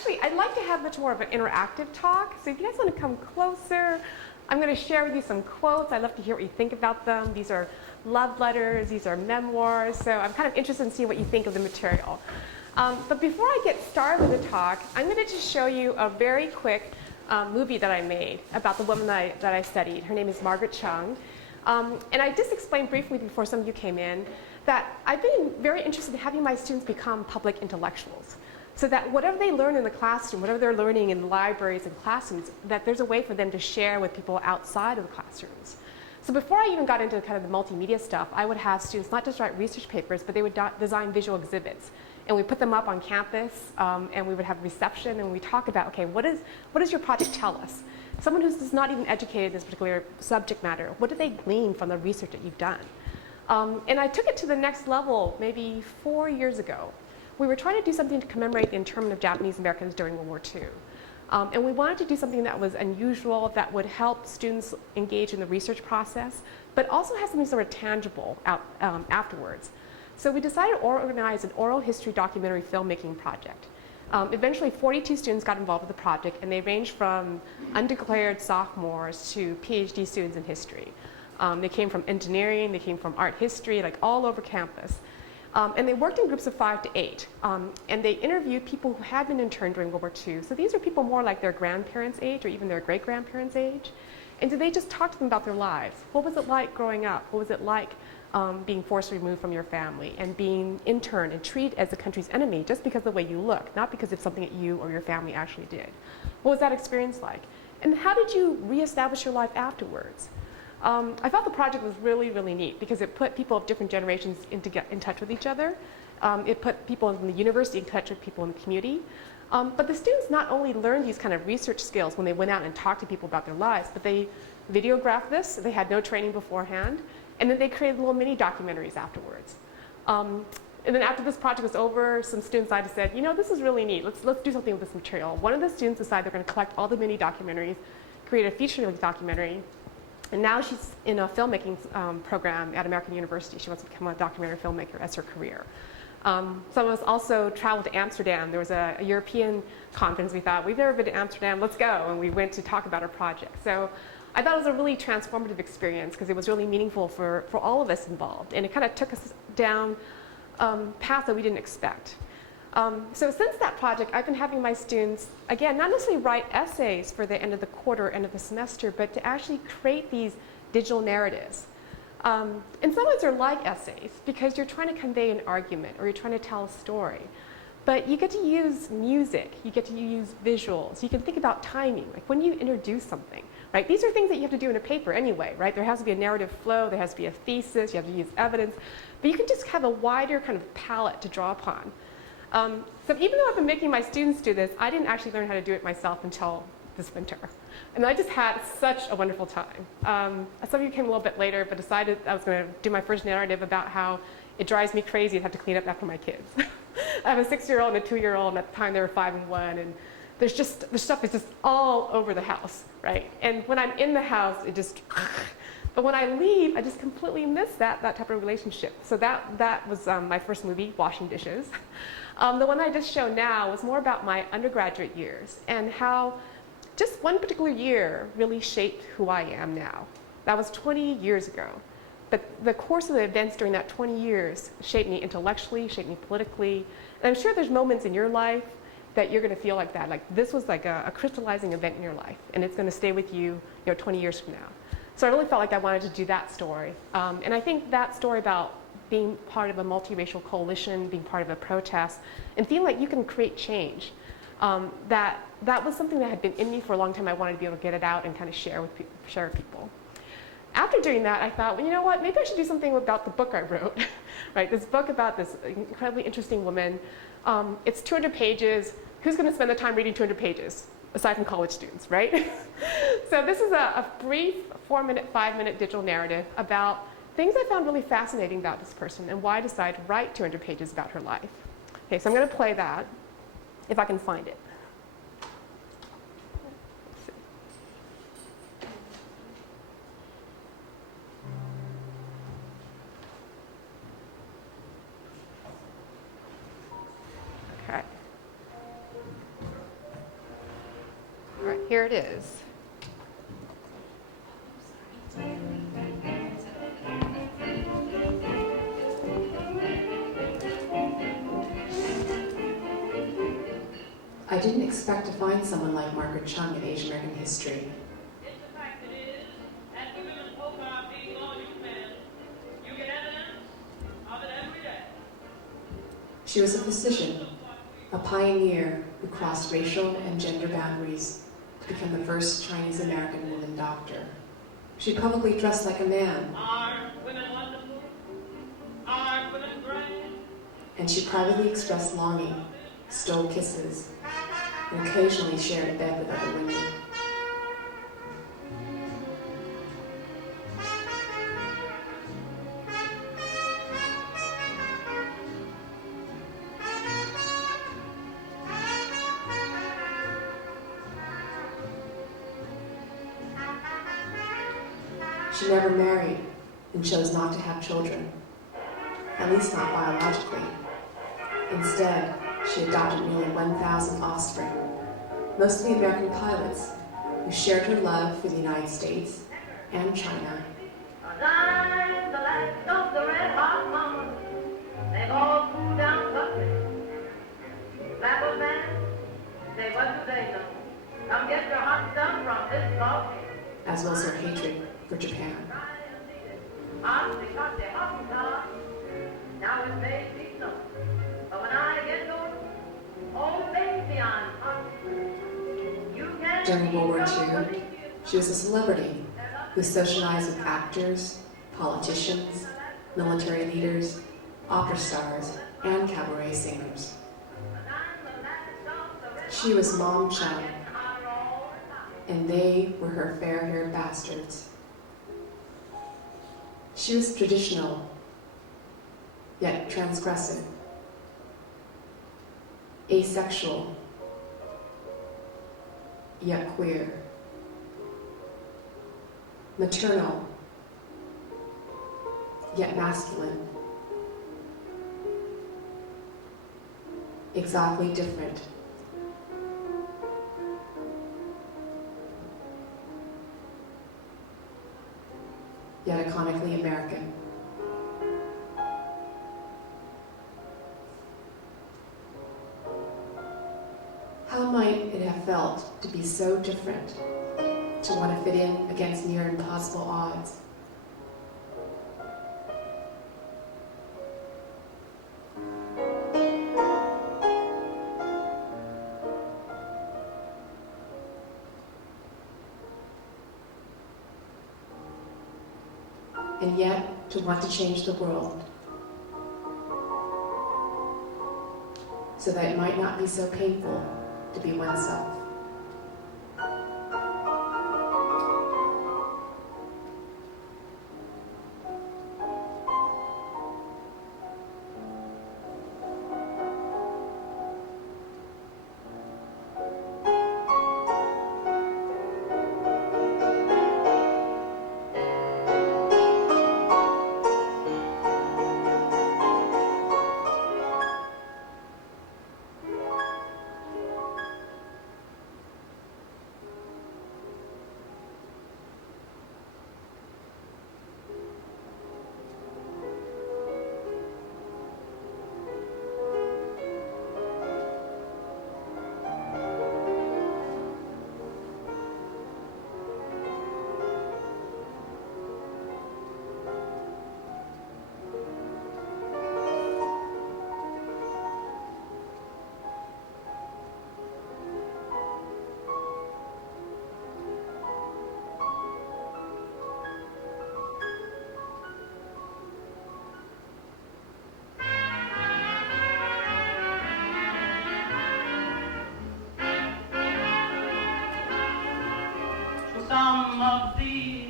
actually, I'd like to have much more of an interactive talk. So if you guys want to come closer, I'm going to share with you some quotes. I'd love to hear what you think about them. These are love letters. These are memoirs. So I'm kind of interested in seeing what you think of the material. But before I get started with the talk, I'm going to just show you a very quick movie that I made about the woman that I studied. Her name is Margaret Chung. And I just explained briefly before some of you came in that I've been very interested in having my students become public intellectuals. So that whatever they learn in the classroom, whatever they're learning in libraries and classrooms, that there's a way for them to share with people outside of the classrooms. So before I even got into kind of the multimedia stuff, I would have students not just write research papers, but they would design visual exhibits. And we put them up on campus, and we would have reception, and we talk about, okay, what does your project tell us? Someone who's not even educated in this particular subject matter, what do they glean from the research that you've done? And I took it to the next level maybe 4 years ago. We were trying to do something to commemorate the internment of Japanese Americans during World War II. And we wanted to do something that was unusual, that would help students engage in the research process, but also have something sort of tangible afterwards. So we decided to organize an oral history documentary filmmaking project. Eventually, 42 students got involved with the project, and they ranged from undeclared sophomores to PhD students in history. They came from engineering, they came from art history, like all over campus. And they worked in groups of 5 to 8. And they interviewed people who had been interned during World War II. So these are people more like their grandparents' age or even their great-grandparents' age. And so they just talked to them about their lives. What was it like growing up? What was it like being forced removed from your family and being interned and treated as the country's enemy just because of the way you look, not because of something that you or your family actually did? What was that experience like? And how did you reestablish your life afterwards? I thought the project was really, really neat because it put people of different generations in touch with each other. It put people in the university in touch with people in the community. But the students not only learned these kind of research skills when they went out and talked to people about their lives, but they videographed this. They had no training beforehand. And then they created little mini documentaries afterwards. And then after this project was over, some students said, you know, this is really neat. Let's do something with this material. One of the students decided they're going to collect all the mini documentaries, create a feature-length documentary. And now she's in a filmmaking program at American University. She wants to become a documentary filmmaker as her career. Some of us also traveled to Amsterdam. There was a European conference. We thought, we've never been to Amsterdam, let's go. And we went to talk about our project. So I thought it was a really transformative experience because it was really meaningful for all of us involved. And it kind of took us down paths that we didn't expect. So since that project, I've been having my students, again, not necessarily write essays for the end of the quarter, end of the semester, but to actually create these digital narratives. In some ways, they're like essays because you're trying to convey an argument or you're trying to tell a story. But you get to use music, you get to use visuals, you can think about timing, like when you introduce something, right? These are things that you have to do in a paper anyway, right? There has to be a narrative flow, there has to be a thesis, you have to use evidence, but you can just have a wider kind of palette to draw upon. So even though I've been making my students do this, I didn't actually learn how to do it myself until this winter. And I just had such a wonderful time. Some of you came a little bit later, but decided I was going to do my first narrative about how it drives me crazy to have to clean up after my kids. I have a 6-year-old and a 2-year-old, and at the time they were 5 and 1, and the stuff is just all over the house, right? And when I'm in the house, it just, but when I leave, I just completely miss that type of relationship. So that was my first movie, Washing Dishes. The one I just showed now was more about my undergraduate years and how just one particular year really shaped who I am now. That was 20 years ago. But the course of the events during that 20 years shaped me intellectually, shaped me politically. And I'm sure there's moments in your life that you're going to feel like that. Like this was like a crystallizing event in your life, and it's going to stay with you, 20 years from now. So I really felt like I wanted to do that story. And I think that story about being part of a multiracial coalition, being part of a protest, and feeling like you can create change, that was something that had been in me for a long time. I wanted to be able to get it out and kind of share with people. After doing that, I thought, well, you know what? Maybe I should do something about the book I wrote. Right? This book about this incredibly interesting woman. It's 200 pages. Who's going to spend the time reading 200 pages, aside from college students, right? So this is a brief 4-minute, 5-minute digital narrative about things I found really fascinating about this person and why I decided to write 200 pages about her life. Okay, so I'm going to play that, if I can find it. here it is. I didn't expect to find someone like Margaret Chung in Asian American history. It's the fact that it is, and the women's folk are being all you men. You get evidence of it every day. She was a physician, a pioneer who crossed racial and gender boundaries to become the first Chinese American woman doctor. She publicly dressed like a man, Are women wonderful? Are women great? and she privately expressed longing, stole kisses, and occasionally shared a bed with other women. She never married and chose not to have children, at least not biologically. Instead, she adopted nearly 1,000 offspring, mostly American pilots, who shared her love for the United States and China. The lights of the red hot summer, they've all cooled down country. Black old man, say what do they know? Come get your hot stuff from this volcano. As well as her hatred for Japan. Now it may be so, but when I get those old baby on you can. During World War II, she was a celebrity who socialized with actors, politicians, military leaders, opera stars, and cabaret singers. She was Mom Chung, and they were her fair-haired bastards. She was traditional, yet transgressive, asexual, yet queer, maternal, yet masculine, exactly different, yet iconically American. How might it have felt to be so different, to want to fit in against near impossible odds? And yet, to want to change the world, so that it might not be so painful to be oneself. Some of these